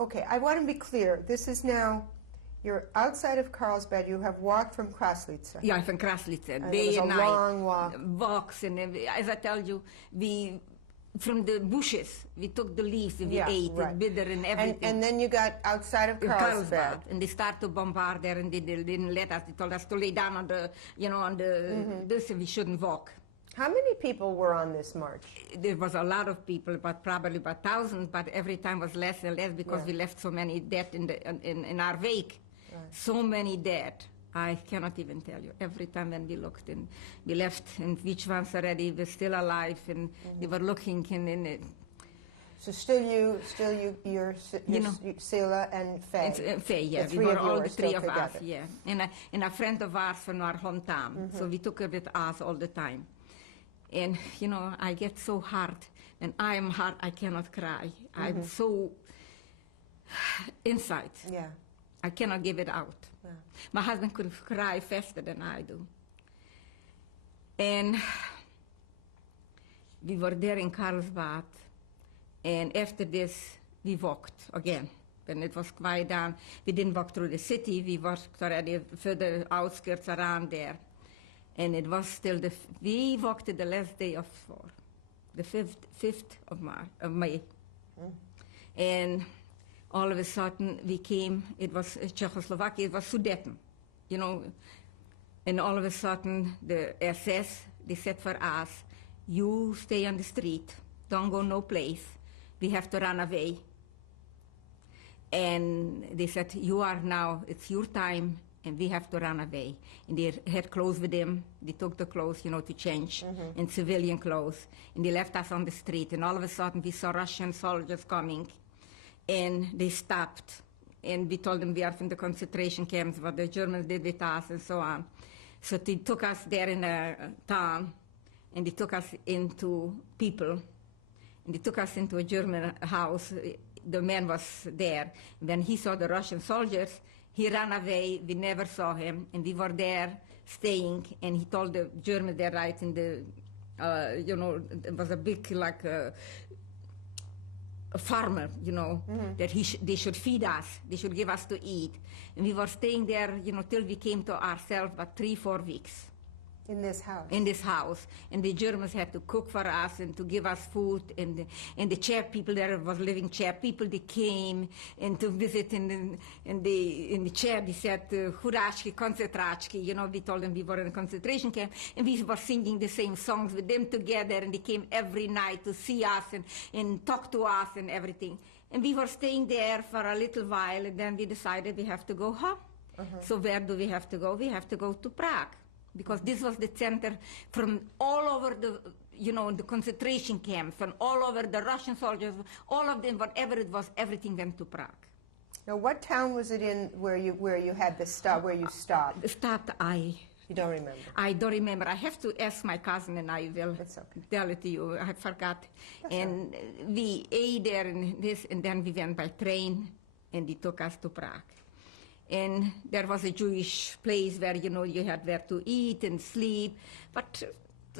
Okay, I want to be clear. This is now, you're outside of Carlsbad. You have walked from Kraslitz. Yeah, from Kraslitz. Day and night. It was a long walk. Walks, and as I tell you, from the bushes, we took the leaves and we ate it, bitter and everything. And then you got outside of Carlsbad. And they started to bombard there, and they didn't let us. They told us to lay down on the, this, and we shouldn't walk. How many people were on this march? There was a lot of people, but probably about 1,000, but every time was less and less because we left so many dead in our wake. Right. So many dead. I cannot even tell you. Every time when we looked, and we left, and which ones already were still alive, and they were looking in it. So still you, Sela and Faye. Faye, yeah. We were all the three of us, yeah. And a friend of ours from our hometown. So we took her with us all the time. And, I get so hard. When I am hard, I cannot cry. I'm so inside. Yeah. I cannot give it out. Yeah. My husband could cry faster than I do. And we were there in Carlsbad. And after this, we walked again. When it was quiet down, we didn't walk through the city. We walked already further outskirts around there. And it was still we walked the last day of war, the 5th of May. And all of a sudden we came, it was Czechoslovakia, it was Sudeten, and all of a sudden the SS, they said for us, you stay on the street, don't go no place, we have to run away. And they said, you are now, it's your time, and we have to run away. And they had clothes with them. They took the clothes, to change, in civilian clothes. And they left us on the street. And all of a sudden, we saw Russian soldiers coming. And they stopped. And we told them we are from the concentration camps, what the Germans did with us, and so on. So they took us there in a town. And they took us into people. And they took us into a German house. The man was there. When he saw the Russian soldiers, he ran away, we never saw him, and we were there staying, and he told the Germans there right in the, it was a big, like, a farmer, that they should feed us, they should give us to eat. And we were staying there, till we came to ourselves, about 3-4 weeks. In this house? In this house. And the Germans had to cook for us and to give us food. And the Czech people, there was living Czech people, they came and to visit in the Czech. They said, Hurashki, koncentrački. We told them we were in a concentration camp. And we were singing the same songs with them together. And they came every night to see us and talk to us and everything. And we were staying there for a little while. And then we decided we have to go home. So where do we have to go? We have to go to Prague. Because this was the center from all over the concentration camps, from all over the Russian soldiers, all of them, whatever it was, everything went to Prague. Now, what town was it in where you had the stop, where you stopped? You don't remember? I don't remember. I have to ask my cousin, and I will tell it to you. I forgot. And we ate there and then we went by train, and they took us to Prague. And there was a Jewish place where, you had where to eat and sleep. But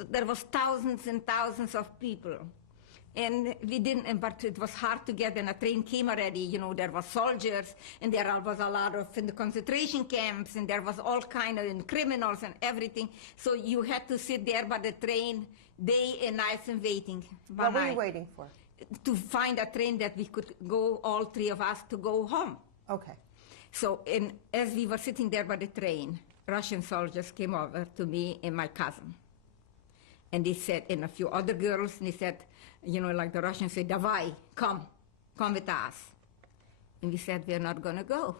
there was thousands and thousands of people. And but it was hard to get, and a train came already, there were soldiers, and there was a lot of in the concentration camps, and there was all kind of criminals and everything. So you had to sit there by the train day and night and waiting. What were you waiting for? To find a train that we could go, all three of us, to go home. Okay. So as we were sitting there by the train, Russian soldiers came over to me and my cousin. And they said, and a few other girls, and they said, like the Russians say, Davai, come with us. And we said, we're not going to go.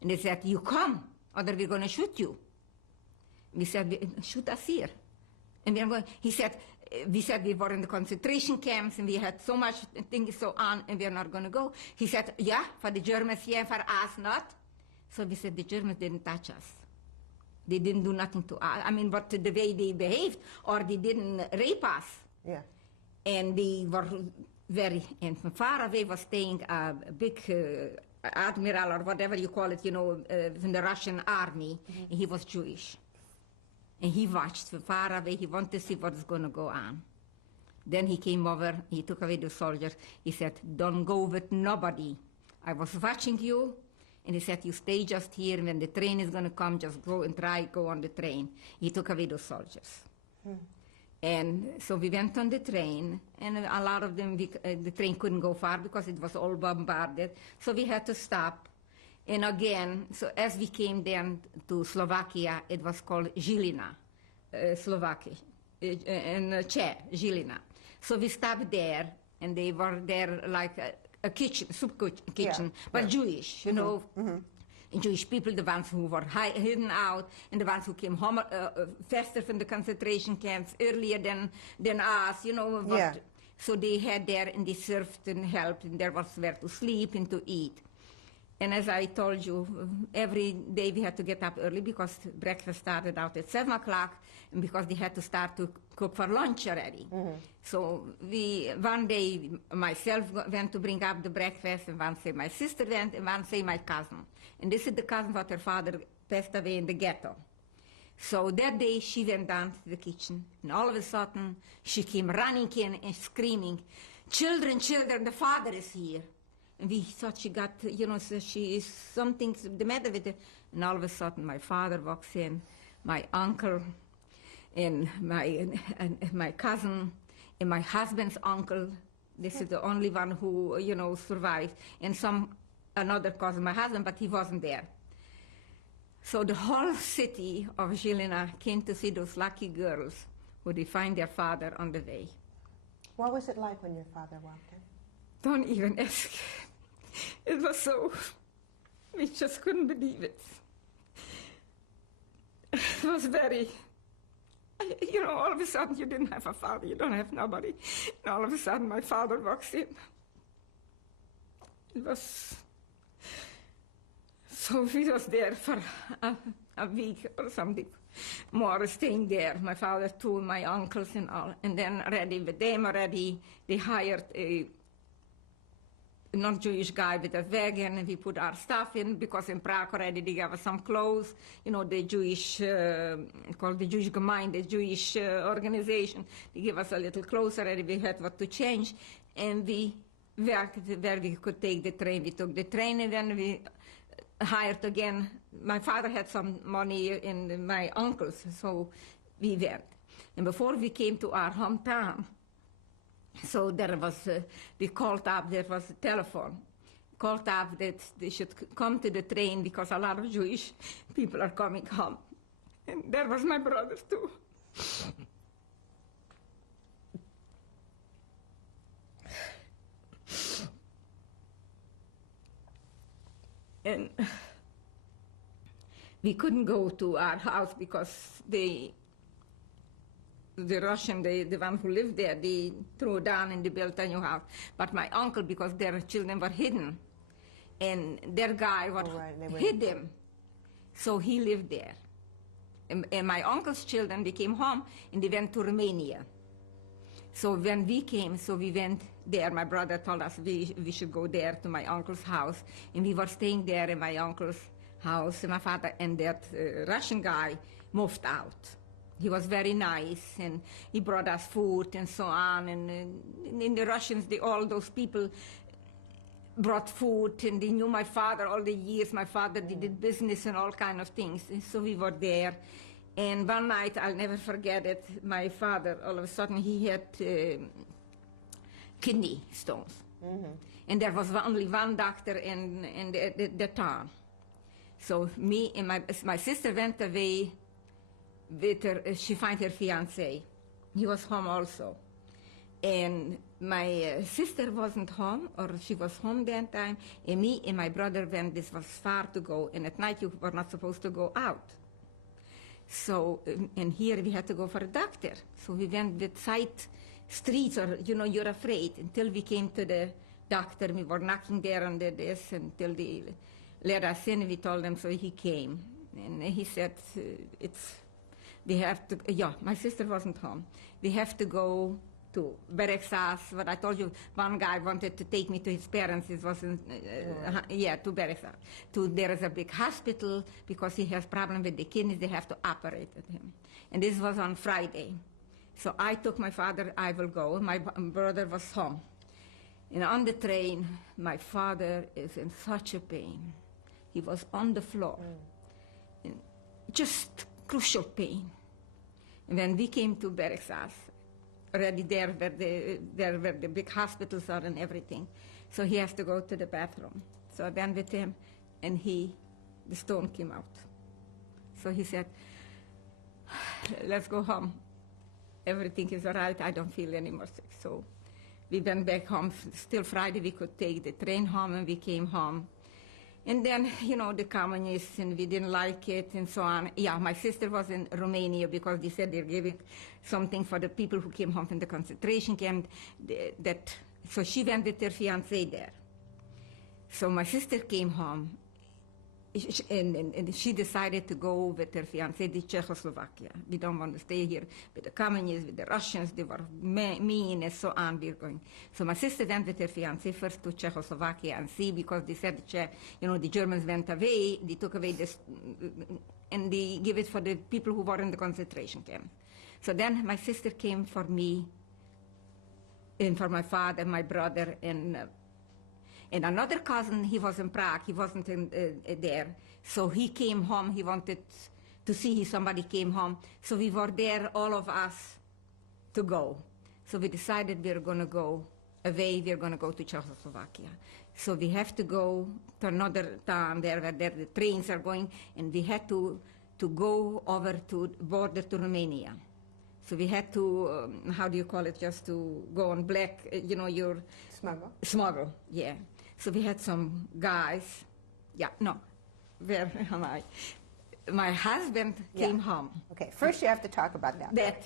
And they said, you come, or we're going to shoot you. And we said, shoot us here. And we are going, we said we were in the concentration camps, and we had so much things so on, and we are not going to go. He said, yeah, for the Germans, yeah, for us not. So we said, the Germans didn't touch us. They didn't do nothing to us. I mean, but the way they behaved, or they didn't rape us. Yeah. And they were and from far away was staying a big admiral, or whatever you call it, from the Russian army, and he was Jewish. And he watched from far away. He wanted to see what's going to go on. Then he came over, he took away the soldiers. He said, don't go with nobody. I was watching you. And he said, you stay just here. When the train is going to come, just go and go on the train. He took away those soldiers. And so we went on the train, and a lot of them, the train couldn't go far because it was all bombarded. So we had to stop. And again, so as we came then to Slovakia, it was called Žilina, Slovakia, and Czech, Žilina. So we stopped there, and they were there like a kitchen, soup kitchen, but Jewish, you know. Jewish people, the ones who were hidden out, and the ones who came home faster from the concentration camps earlier than us, you know. So they had there, and they served and helped, and there was where to sleep and to eat. And as I told you, every day we had to get up early because breakfast started out at 7 o'clock, and because they had to start to cook for lunch already. So one day myself went to bring up the breakfast, and one day my sister went, and one day my cousin. And this is the cousin what her father passed away in the ghetto. So that day she went down to the kitchen, and all of a sudden she came running in and screaming, children, children, the father is here. And we thought she got, you know, so she is something the matter with her. And all of a sudden my father walks in, my uncle, and my cousin, and my husband's uncle. This is the only one who, you know, survived. And another cousin, my husband, but he wasn't there. So the whole city of Žilina came to see those lucky girls who they find their father on the way. What was it like when your father walked in? Don't even ask. It was so, we just couldn't believe it. It was very, you know, all of a sudden you didn't have a father, you don't have nobody. And all of a sudden my father walks in. It was, so we was there for a week or something more, staying there. My father too, my uncles and all. And then already with them already, they hired a non-Jewish guy with a wagon, and we put our stuff in, because in Prague already they gave us some clothes, you know, the Jewish, called the Jewish Gemeinde, the Jewish organization. They gave us a little clothes already, we had what to change, and we worked where we could take the train. We took the train, and then we hired again. My father had some money in my uncles, so we went. And before we came to our hometown, so there was, we called up, there was a telephone, called up that they should come to the train because a lot of Jewish people are coming home. And there was my brother too. And we couldn't go to our house because the Russian, the one who lived there, they threw down and they built a new house. But my uncle, because their children were hidden, and their guy hid them, so he lived there. And my uncle's children, they came home and they went to Romania. So when we came, so we went there. My brother told us we should go there to my uncle's house, and we were staying there in my uncle's house. And my father and that Russian guy moved out. He was very nice, and he brought us food and so on. And in the Russians, all those people brought food, and they knew my father all the years. My father did business and all kind of things. And so we were there. And one night, I'll never forget it, my father, all of a sudden, he had kidney stones. And there was only one doctor in the town. So me and my sister went away with her, she found her fiancé. He was home also. And my sister wasn't home, or she was home that time, and me and my brother went. This was far to go, and at night you were not supposed to go out. So, and here we had to go for a doctor. So we went with side streets, or, you know, you're afraid, until we came to the doctor. We were knocking there on this until they let us in. We told them, so he came. And he said, we have to, my sister wasn't home. We have to go to Berexas. What I told you, one guy wanted to take me to his parents. It wasn't, to Berexas. There is a big hospital because he has problem with the kidneys. They have to operate at him. And this was on Friday. So I took my father, I will go. My brother was home. And on the train, my father is in such a pain. He was on the floor, in just crucial pain. And when we came to Berksas, already there where the big hospitals are and everything, so he has to go to the bathroom. So I went with him, and the stone came out. So he said, let's go home. Everything is all right. I don't feel any more sick. So we went back home. Still Friday, we could take the train home, and we came home. And then, the communists, and we didn't like it, and so on. Yeah, my sister was in Romania because they said they're giving something for the people who came home from the concentration camp. So she went with her fiancé there. So my sister came home, and she decided to go with her fiancé to Czechoslovakia. We don't want to stay here with the communists, with the Russians. They were mean and so on. We're going. So my sister went with her fiancé first to Czechoslovakia and see, because they said, the Germans went away. They took away this, and they give it for the people who were in the concentration camp. So then my sister came for me, and for my father, my brother, and another cousin. He was in Prague. He wasn't there. So he came home. He wanted to see if somebody came home. So we were there, all of us, to go. So we decided we were going to go away. We are going to go to Czechoslovakia. So we have to go to another town there where the trains are going, and we had to go over to border to Romania. So we had to, how do you call it, just to go on black, your... Smuggle. Smuggle, yeah. So we had some guys, where am I? My husband came home. Okay, first you have to talk about that.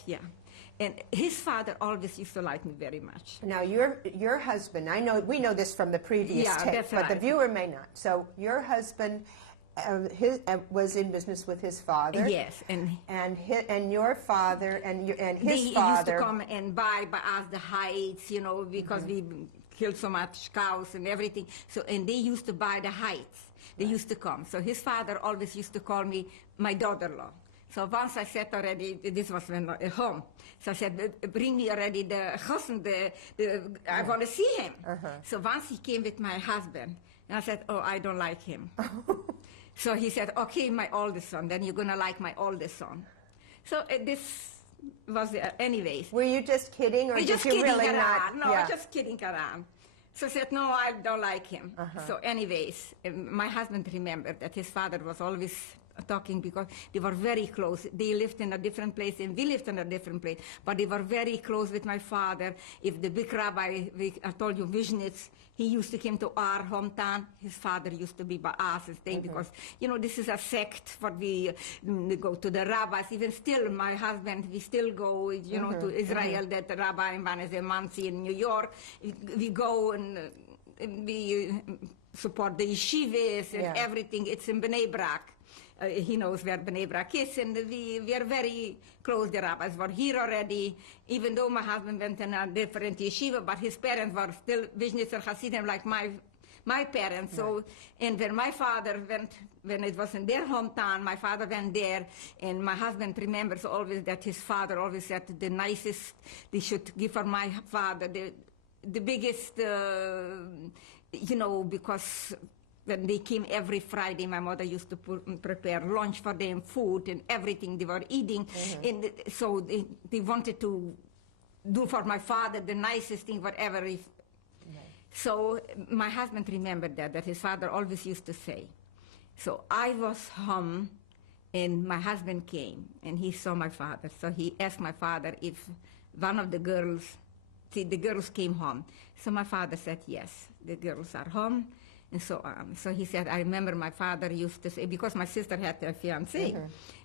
And his father always used to like me very much. Now your husband, we know this from the previous tape, that's but right. the viewer may not. So your husband was in business with his father. Yes, and your father and his they father used to come and buy us the hides, because we killed so much cows and everything. So, and they used to buy the hides. They used to come. So his father always used to call me my daughter-in-law. So once I said already, this was when at home. So I said, bring me already the husband, I want to see him. So once he came with my husband, and I said, oh, I don't like him. So he said, okay, my oldest son, then you're going to like my oldest son. So this was, anyways. Were you just kidding, or did you really not? No, just kidding around. So I said, no, I don't like him. So anyways, my husband remembered that his father was always talking, because they were very close. They lived in a different place, and we lived in a different place, but they were very close with my father. If the big rabbi, I told you, Vishnitz, he used to come to our hometown. His father used to be by us, because, this is a sect where we go to the rabbis. Even still, my husband, we still go, to Israel, that Rabbi Manzi in New York. We go and we support the yeshivas and everything. It's in Bnei Brak. He knows where Bnei Brak is, and we are very close. The rabbis were here already, even though my husband went in a different yeshiva, but his parents were still Vishnitzer Hasidim, like my parents. So, and when my father went, when it was in their hometown, my father went there, and my husband remembers always that his father always said the nicest they should give for my father, the biggest, because when they came every Friday, my mother used to prepare lunch for them, food and everything they were eating. And so they wanted to do for my father the nicest thing, whatever. So my husband remembered that his father always used to say. So I was home, and my husband came, and he saw my father. So he asked my father if one of the girls came home. So my father said, yes, the girls are home. And so on. So he said, I remember my father used to say, because my sister had a fiancé,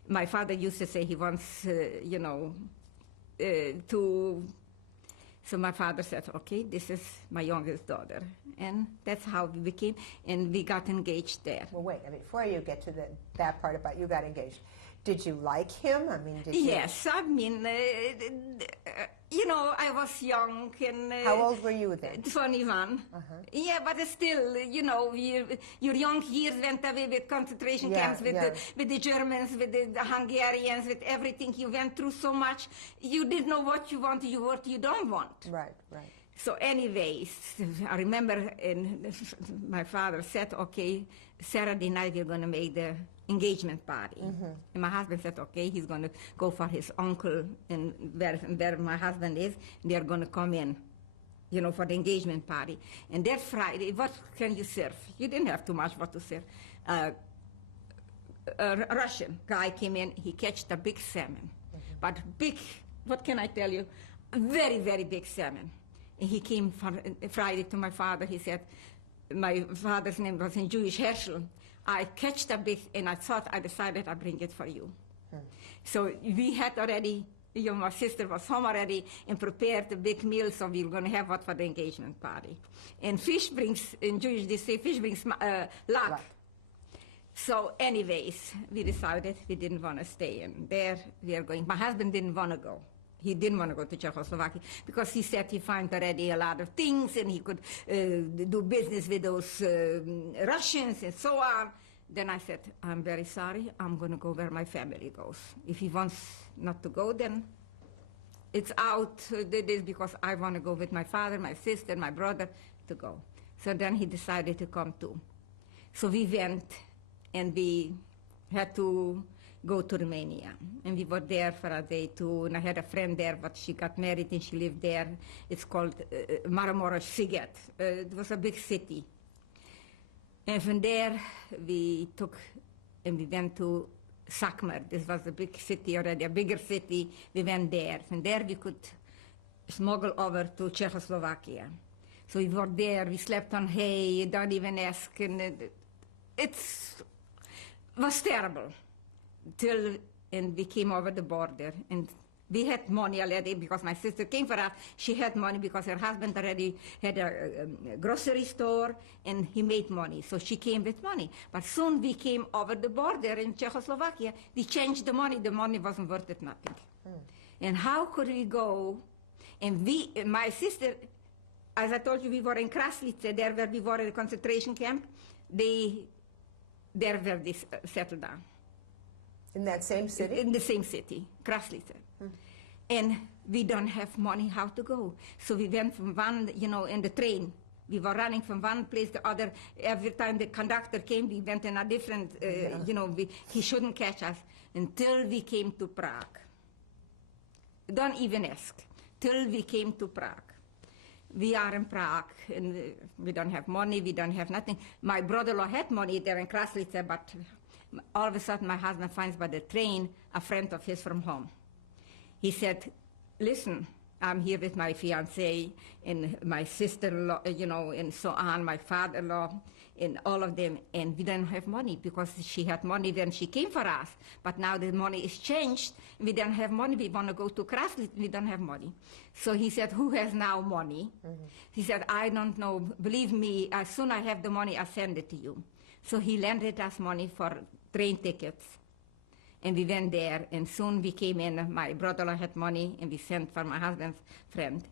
my father used to say he wants, to... So my father said, okay, this is my youngest daughter. And that's how we became, and we got engaged there. Well, wait, before you get to that part about you got engaged, did you like him? I mean, did you... Yes, I mean, I was young. And how old were you then? 21. Yeah, but still, your young years went away with concentration camps, with the Germans, with the Hungarians, with everything. You went through so much. You didn't know what you want, what you don't want. Right. So anyways, I remember my father said, okay, Saturday night we're going to make the engagement party. And my husband said, okay, he's going to go for his uncle and where my husband is, and they're going to come in, you know, for the engagement party. And that Friday, what can you serve? You didn't have too much what to serve. A Russian guy came in, he catched a big salmon. But big, what can I tell you? A very, very big salmon. And he came Friday to my father. He said, my father's name was in Jewish Herschel. I catched a big, and I decided I'd bring it for you. So we had already, you know, my sister was home already and prepared a big meal, so we were going to have what for the engagement party. And fish brings, in Jewish they say, fish brings luck. So anyways, we decided we didn't want to stay in there. We are going, my husband didn't want to go. He didn't want to go to Czechoslovakia because he said he found already a lot of things and he could do business with those Russians and so on. Then I said, I'm very sorry, I'm going to go where my family goes. If he wants not to go, then it's out. This because I want to go with my father, my sister, my brother to go. So then he decided to come too. So we went and we had to go to Romania. And we were there for a day too. And I had a friend there, but she got married and she lived there. It's called Maramureș-Sighet. It was a big city. And from there, we took and we went to Sakmer. This was a big city already, a bigger city. We went there. From there, we could smuggle over to Czechoslovakia. So we were there. We slept on hay. Don't even ask. And it was terrible. And we came over the border. And we had money already because my sister came for us. She had money because her husband already had a grocery store and he made money. So she came with money. But soon we came over the border in Czechoslovakia. We changed the money. The money wasn't worth it nothing. And how could we go? And my sister, as I told you, we were in Kraslice, there where we were in the concentration camp. There where they settled down. In that same city? In the same city, Kraslice. And we don't have money how to go. So we went from one, you know, in the train. We were running from one place to the other. Every time the conductor came, we went in a different, you know, he shouldn't catch us until we came to Prague. Don't even ask. Till we came to Prague. We are in Prague, and we don't have money, we don't have nothing. My brother-in-law had money there in Kraslice, but all of a sudden my husband finds by the train a friend of his from home. He said, listen, I'm here with my fiancé and my sister-in-law, you know, and so on, my father-in-law, and all of them, and we don't have money because she had money when she came for us. But now the money is changed. We don't have money. We want to go to Kraslice. We don't have money. So he said, who has now money? He said, I don't know. Believe me, as soon as I have the money, I'll send it to you. So he lended us money for train tickets. And we went there, and soon we came in. My brother-in-law had money, and we sent for my husband's friend.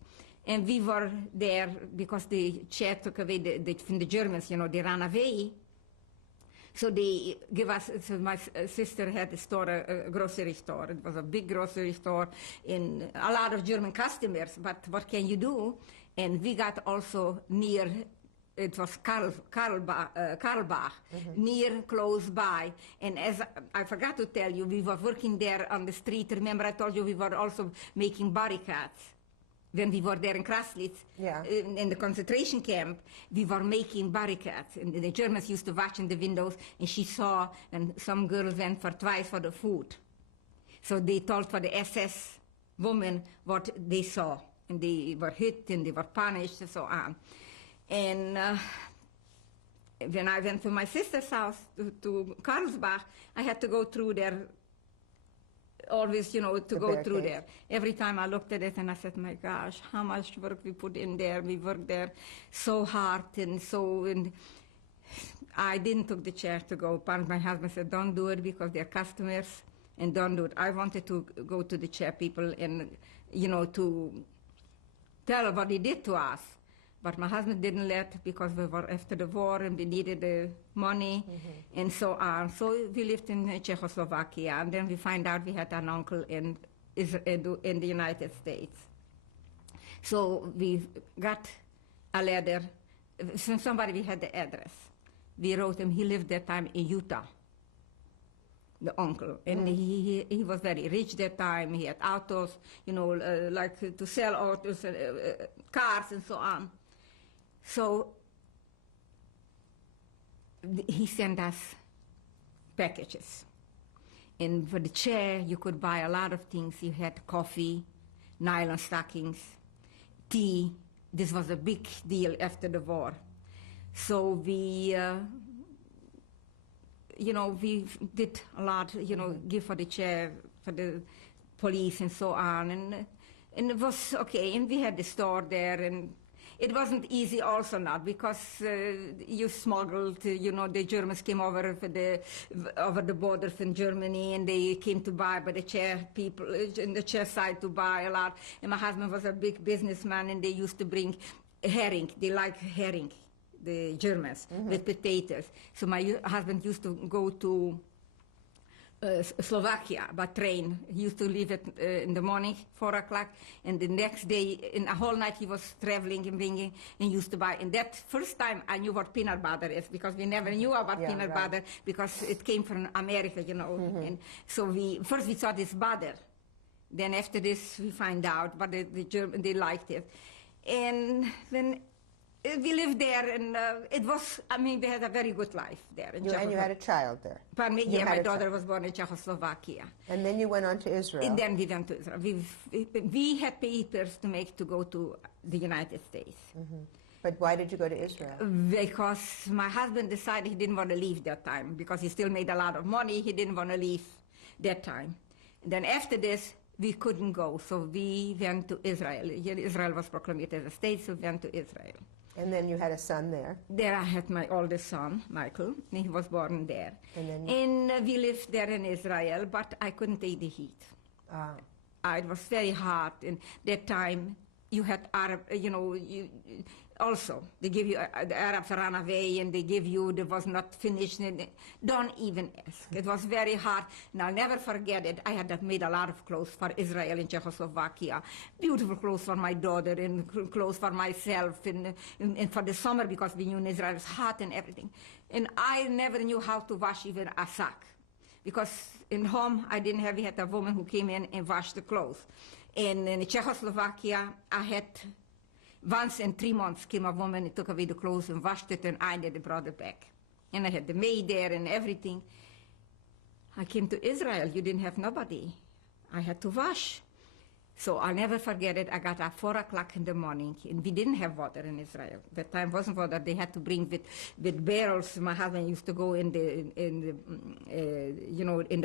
And we were there because the Czech took away from the Germans, you know, they ran away. So they give us, so my sister had a store, a grocery store. It was a big grocery store, and a lot of German customers, but what can you do? And we got also near, it was Karlbach, near, close by. And as I forgot to tell you, we were working there on the street. Remember I told you we were also making barricades. When we were there in Kraslice, in the concentration camp, we were making barricades. And the Germans used to watch in the windows, and she saw, and some girls went for twice for the food. So they told for the SS women what they saw. And they were hit, and they were punished, and so on. And when I went to my sister's house, to Karlsbach, I had to go through there, always, you know, to go through there. Every time I looked at it and I said, my gosh, how much work we put in there. We worked there so hard and I didn't take the chair to go. My husband said, don't do it because they're customers, and don't do it. I wanted to go to the chair people and, you know, to tell what they did to us. But my husband didn't let because we were after the war and we needed the money and so on. So we lived in Czechoslovakia, and then we find out we had an uncle in the United States. So we got a letter from somebody. We had the address. We wrote him. He lived that time in Utah, the uncle. And he was very rich that time. He had autos, like to sell autos, cars and so on. So he sent us packages. And for the chair, you could buy a lot of things. You had coffee, nylon stockings, tea. This was a big deal after the war. So we did a lot, give for the chair, for the police and so on. And it was okay. And we had the store there. And it wasn't easy also not, because you smuggled, the Germans came over the border from Germany, and they came to buy, by the chair people, in the chair side to buy a lot. And my husband was a big businessman, and they used to bring herring. They like herring, the Germans, with potatoes. So my husband used to go to Slovakia by train. He used to leave in the morning, 4 o'clock, and the next day, in a whole night, he was traveling and bringing, and used to buy. And that first time I knew what peanut butter is, because we never knew about peanut butter, because it came from America, And so we thought it's butter. Then after this, we find out, but they liked it. And then we lived there, and we had a very good life there. And you had a child there? Pardon me? Yeah, my daughter was born in Czechoslovakia. And then you went on to Israel? And then we went to Israel. We had papers to go to the United States. But why did you go to Israel? Because my husband decided he didn't want to leave that time, because he still made a lot of money. He didn't want to leave that time. And then after this, we couldn't go, so we went to Israel. Israel was proclaimed as a state, so we went to Israel. And then you had a son there? There I had my oldest son, Michael, and he was born there. And we lived there in Israel, but I couldn't take the heat. It was very hot. And that time, you had Arab, also, they give you, the Arabs ran away, and they give you, there was not finished. Don't even ask. It was very hard, and I'll never forget it. I had made a lot of clothes for Israel and Czechoslovakia. Beautiful clothes for my daughter, and clothes for myself, and for the summer, because we knew in Israel it was hot and everything. And I never knew how to wash even a sock, because in home, we had a woman who came in and washed the clothes. And in Czechoslovakia, I had... Once in 3 months came a woman and took away the clothes and washed it and ironed it and brought it back. And I had the maid there and everything. I came to Israel. You didn't have nobody. I had to wash. So I'll never forget it. I got up 4 o'clock in the morning, and we didn't have water in Israel. That time wasn't water. They had to bring with barrels. My husband used to go in the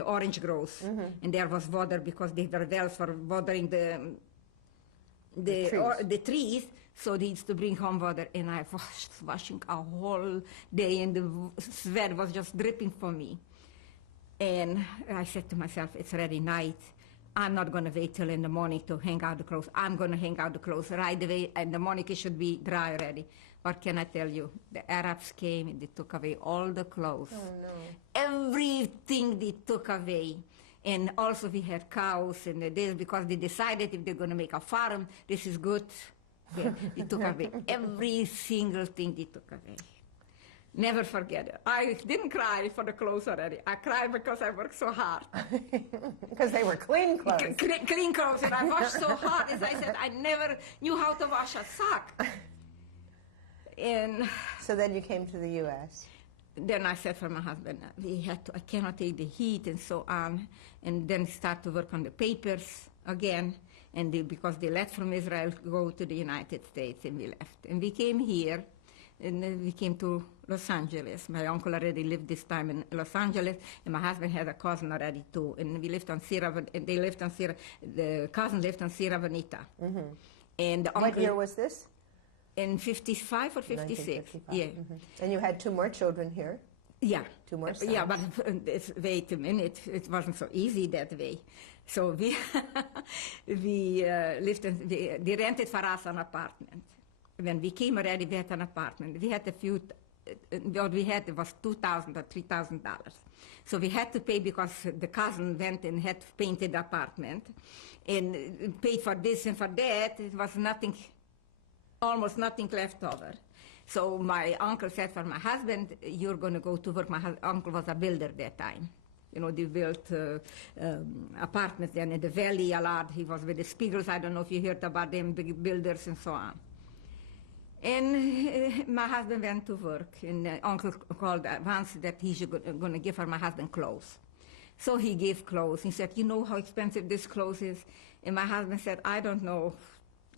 orange groves, and there was water, because they were wells for watering the trees. So they used to bring home water, and I was washing a whole day, and the sweat was just dripping for me. And I said to myself, it's already night. I'm not going to wait till in the morning to hang out the clothes. I'm going to hang out the clothes right away, and the morning it should be dry already. What can I tell you? The Arabs came, and they took away all the clothes. Oh, no. Everything they took away. And also we had cows, and this, because they decided if they're going to make a farm, this is good. Yeah, they took away every single thing they took away. Never forget it. I didn't cry for the clothes already. I cried because I worked so hard. Because they were clean clothes. Clean clothes, and I washed so hard. As I said, I never knew how to wash a sock. And so then you came to the U.S. Then I said for my husband, I cannot take the heat and so on. And then start to work on the papers again. And because they left from Israel, go to the United States, and we left. And we came here, and then we came to Los Angeles. My uncle already lived this time in Los Angeles, and my husband had a cousin already too. And we lived on the cousin lived on Sierra Bonita. And the uncle, what year was this? In 55 or 56. Yeah. And you had 2 more children here? Yeah. 2 more sons. Yeah, but wait a minute. It wasn't so easy that way. So we lived they rented for us an apartment. When we came already, we had an apartment. We had a few what we had was $2,000 or $3,000. So we had to pay because the cousin went and had painted the apartment and paid for this and for that. It was nothing, almost nothing left over. So my uncle said for my husband, you're going to go to work. My uncle was a builder that time. You know, they built apartments then in the valley a lot. He was with the Spiegels. I don't know if you heard about them, big builders and so on. And my husband went to work, and uncle called once that he's going to give my husband clothes. So he gave clothes. He said, you know how expensive this clothes is? And my husband said, I don't know.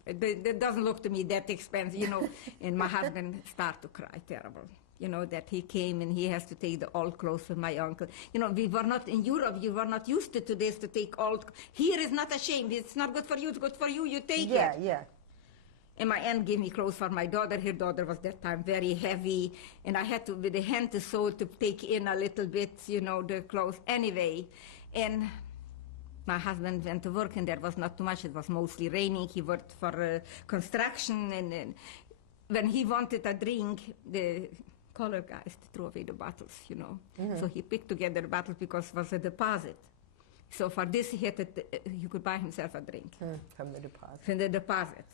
It doesn't look to me that expensive, you know. And my husband started to cry terrible. You know, that he came and he has to take the old clothes from my uncle. You know, we were not in Europe, you were not used to this, to take old. Here is not a shame. It's not good for you, it's good for you, you take it. Yeah. And my aunt gave me clothes for my daughter. Her daughter was that time very heavy, and I had to, with the hand to sew, to take in a little bit, you know, the clothes anyway. And my husband went to work, and there was not too much. It was mostly raining. He worked for construction, and when he wanted a drink, the color guys threw away the bottles, you know. Mm-hmm. So he picked together the bottles because it was a deposit. So for this, he could buy himself a drink. From the deposit. From the deposit.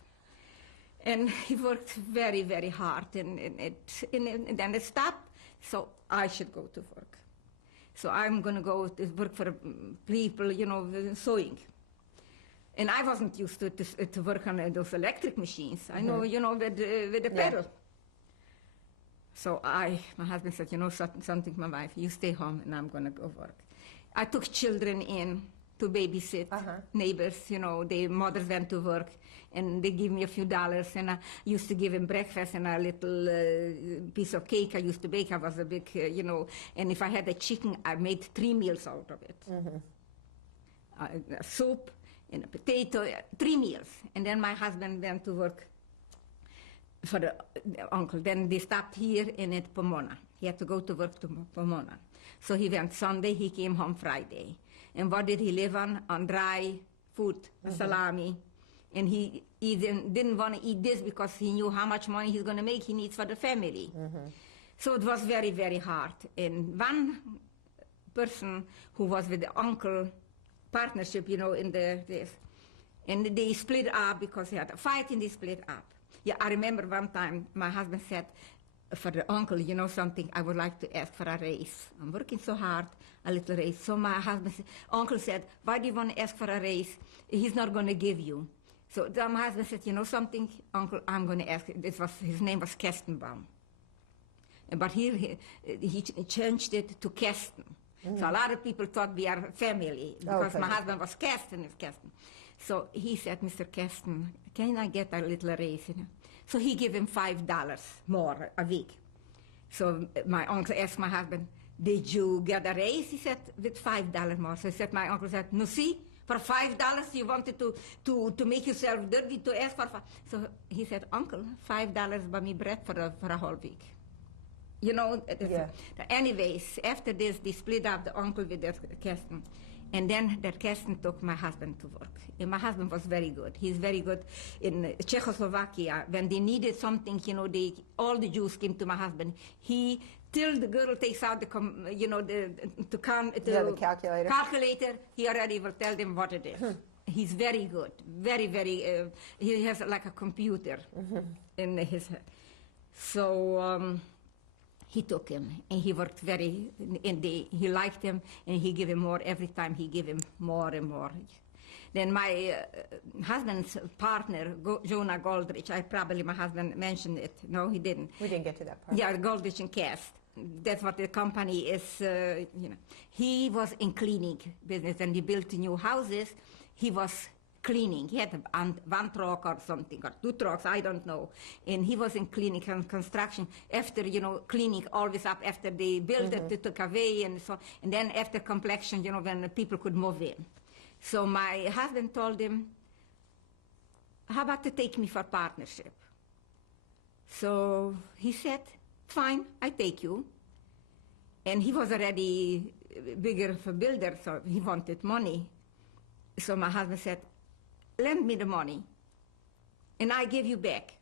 And he worked very, very hard, and then it stopped, so I should go to work. So I'm going to go to work for people, you know, sewing. And I wasn't used to work on those electric machines. I know, you know, with the pedal. So my husband said, you know something, my wife, you stay home, and I'm going to go work. I took children in to babysit, neighbors, you know, their mothers went to work, and they give me a few dollars, and I used to give them breakfast and a little piece of cake I used to bake. I was a big, you know, and if I had a chicken, I made 3 meals out of it. A soup and a potato, 3 meals. And then my husband went to work for the uncle. Then they stopped here and at Pomona. He had to go to work to Pomona. So he went Sunday, he came home Friday. And what did he live on? On dry food, salami. And he didn't want to eat this because he knew how much money he's going to make he needs for the family. So it was very, very hard. And one person who was with the uncle partnership, you know, in this, and they split up because they had a fight and they split up. Yeah, I remember one time my husband said, for the uncle, you know something, I would like to ask for a raise. I'm working so hard, a little raise. So my uncle said, why do you want to ask for a raise? He's not going to give you. So my husband said, you know something, uncle, I'm going to ask. His name was Kestenbaum. But here he changed it to Kesten. So a lot of people thought we are family because my husband was Kesten. So he said, Mr. Kesten, can I get a little raise? You know? So he gave him $5 more a week. So my uncle asked my husband, did you get a raise? He said, with $5 more. So he said, my uncle said, no, see, for $5 you wanted to make yourself dirty to ask for $5. So he said, uncle, $5 buy me bread for a whole week. You know, anyways, after this, they split up the uncle with their Kesten. And then that Kesten took my husband to work. And my husband was very good. He's very good in Czechoslovakia. When they needed something, you know, all the Jews came to my husband. Till the girl takes out the calculator, he already will tell them what it is. He's very good. Very, very, he has like a computer in his head. So, he took him, and he worked he liked him, and he gave him more every time. He gave him more and more. Then my husband's partner, Jonah Goldrich, my husband mentioned it. No, he didn't. We didn't get to that part. Yeah, Goldrich and Kest. That's what the company is, you know. He was in cleaning business, and he built new houses. He was cleaning. He had one truck or something, or 2 trucks, I don't know. And he was in cleaning and construction. After, you know, cleaning always up after they built it, they took away and so. And then after completion, you know, when people could move in. So my husband told him, how about to take me for partnership? So he said, fine, I take you. And he was already bigger of a builder, so he wanted money. So my husband said, lend me the money, and I give you back.